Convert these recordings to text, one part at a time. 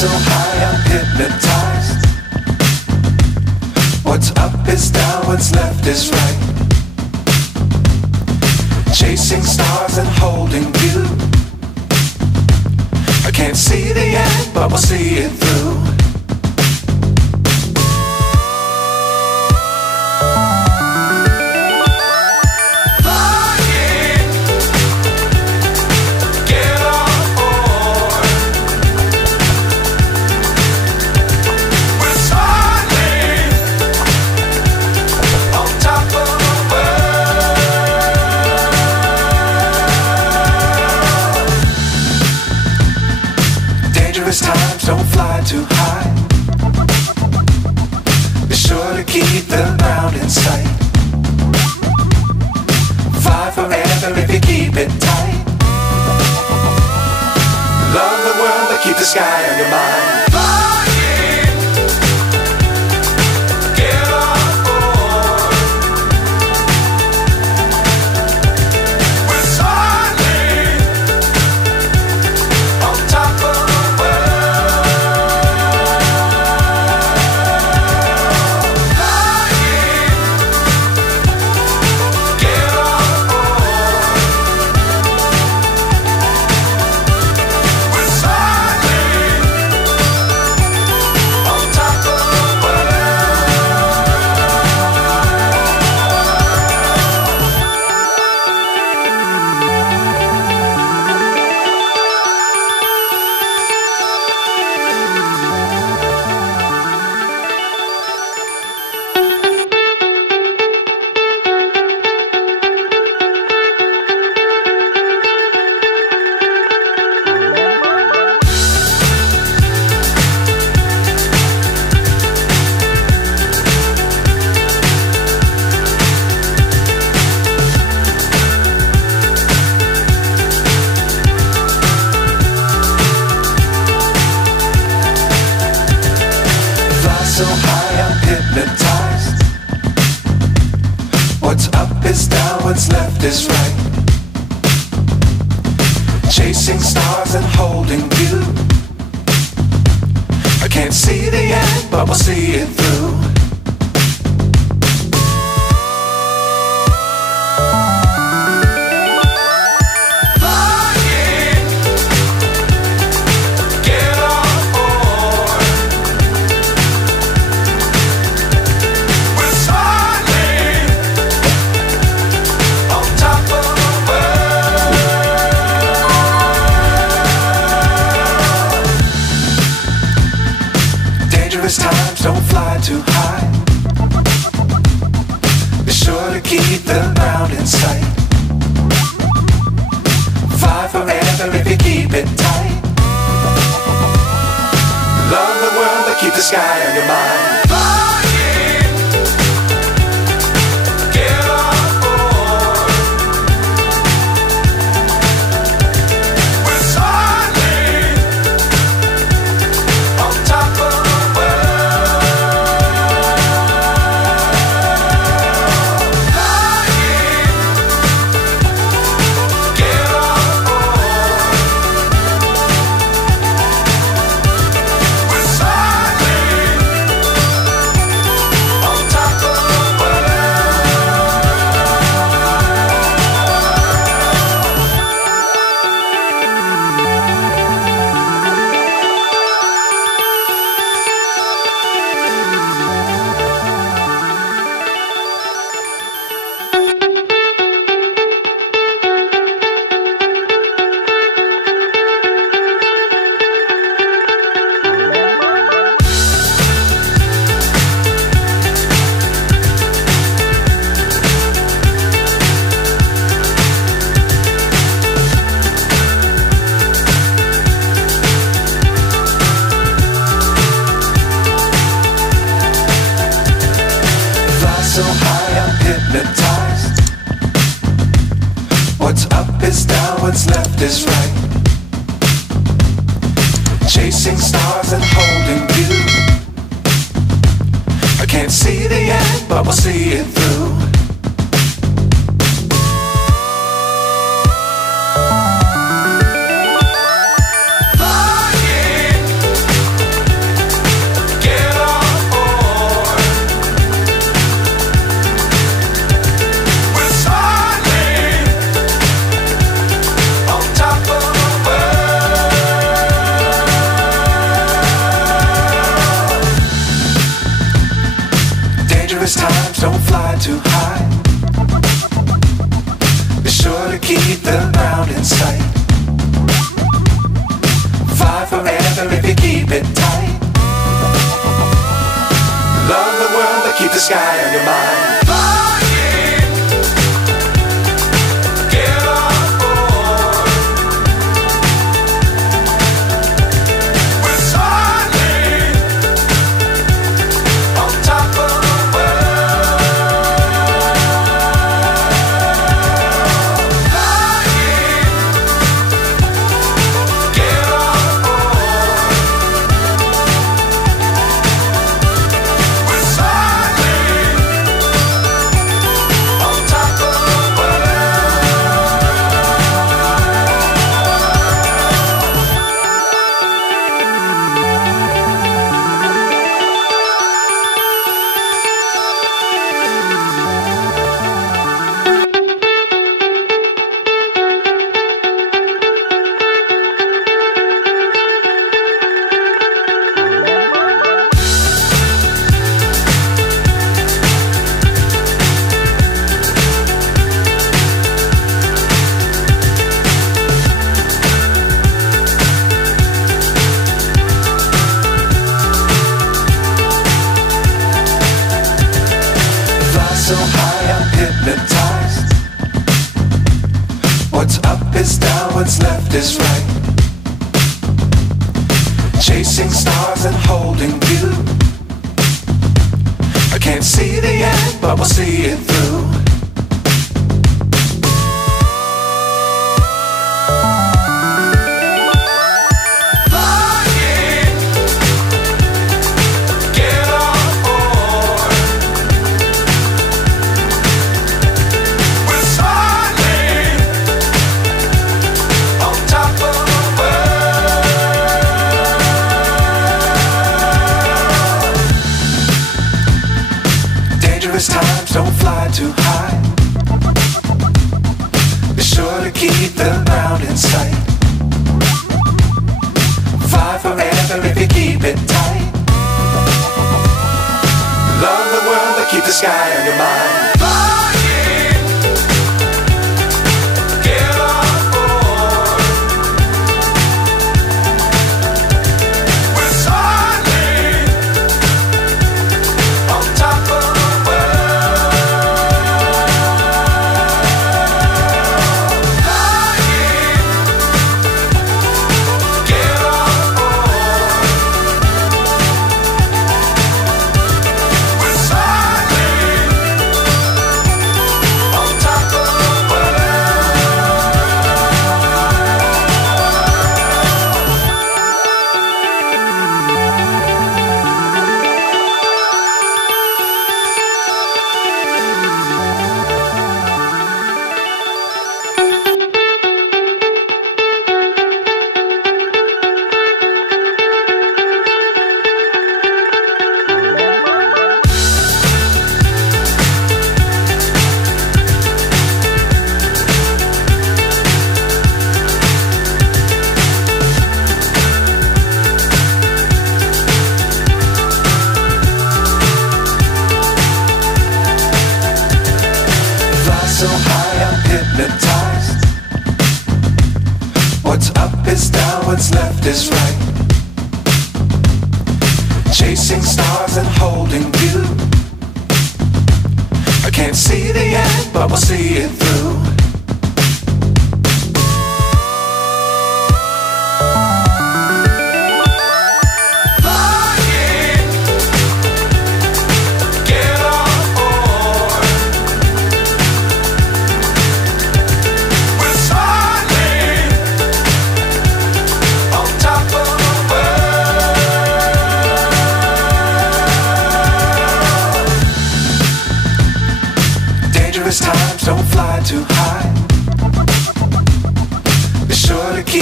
So high I'm hypnotized. What's up is down, what's left is right. Chasing stars and holding you. I can't see the end, but we'll see it through. Times don't fly too high. Be sure to keep the ground in sight. Fly forever if you keep it tight. Love the world but keep the sky on your mind. So high I'm hypnotized. What's up is down, what's left is right. Chasing stars and holding you. I can't see the end, but we'll see it through. Times don't fly too high. Be sure to keep the ground in sight. Fly forever if you keep it tight. Love the world but keep the sky on your mind. What's up is down, what's left is right. Chasing stars and holding you. I can't see the end, but we'll see it through. Times don't fly too high. Be sure to keep the ground in sight. Fly forever if you keep it tight. Love the world but keep the sky on your mind. So high I'm hypnotized. What's up is down, what's left is right. Chasing stars and holding you. I can't see the end, but we'll see it through. Times don't fly too high. Be sure to keep the ground in sight. Fly forever if you keep it tight. Love the world but keep the sky on your mind. So high I'm hypnotized. What's up is down, what's left is right. Chasing stars and holding you. I can't see the end, but we'll see it through. Get on board.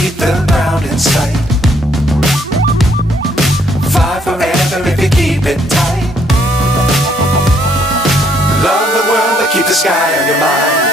keep the ground in sight. Fly forever if you keep it tight. Love the world but keep the sky on your mind.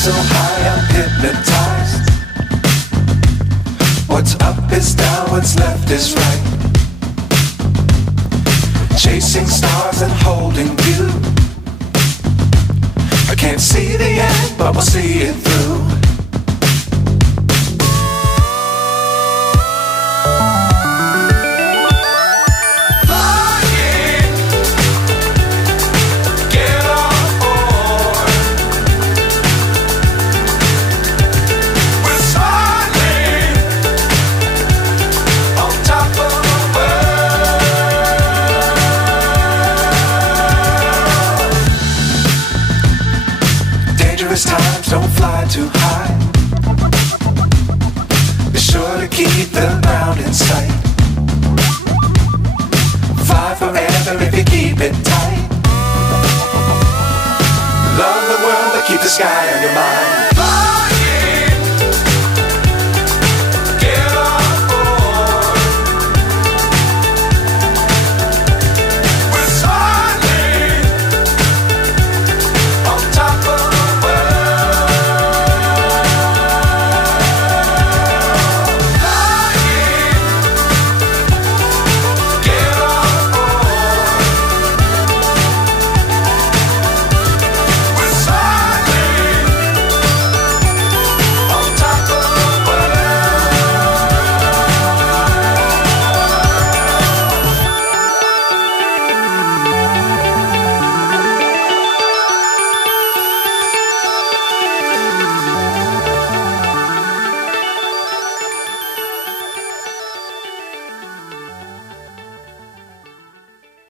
So high I'm hypnotized. What's up is down, what's left is right. Chasing stars and holding you. I can't see the end, but we'll see it through. Times don't fly too high. Be sure to keep the ground in sight. Fly forever if you keep it tight. Love the world but keep the sky on your mind.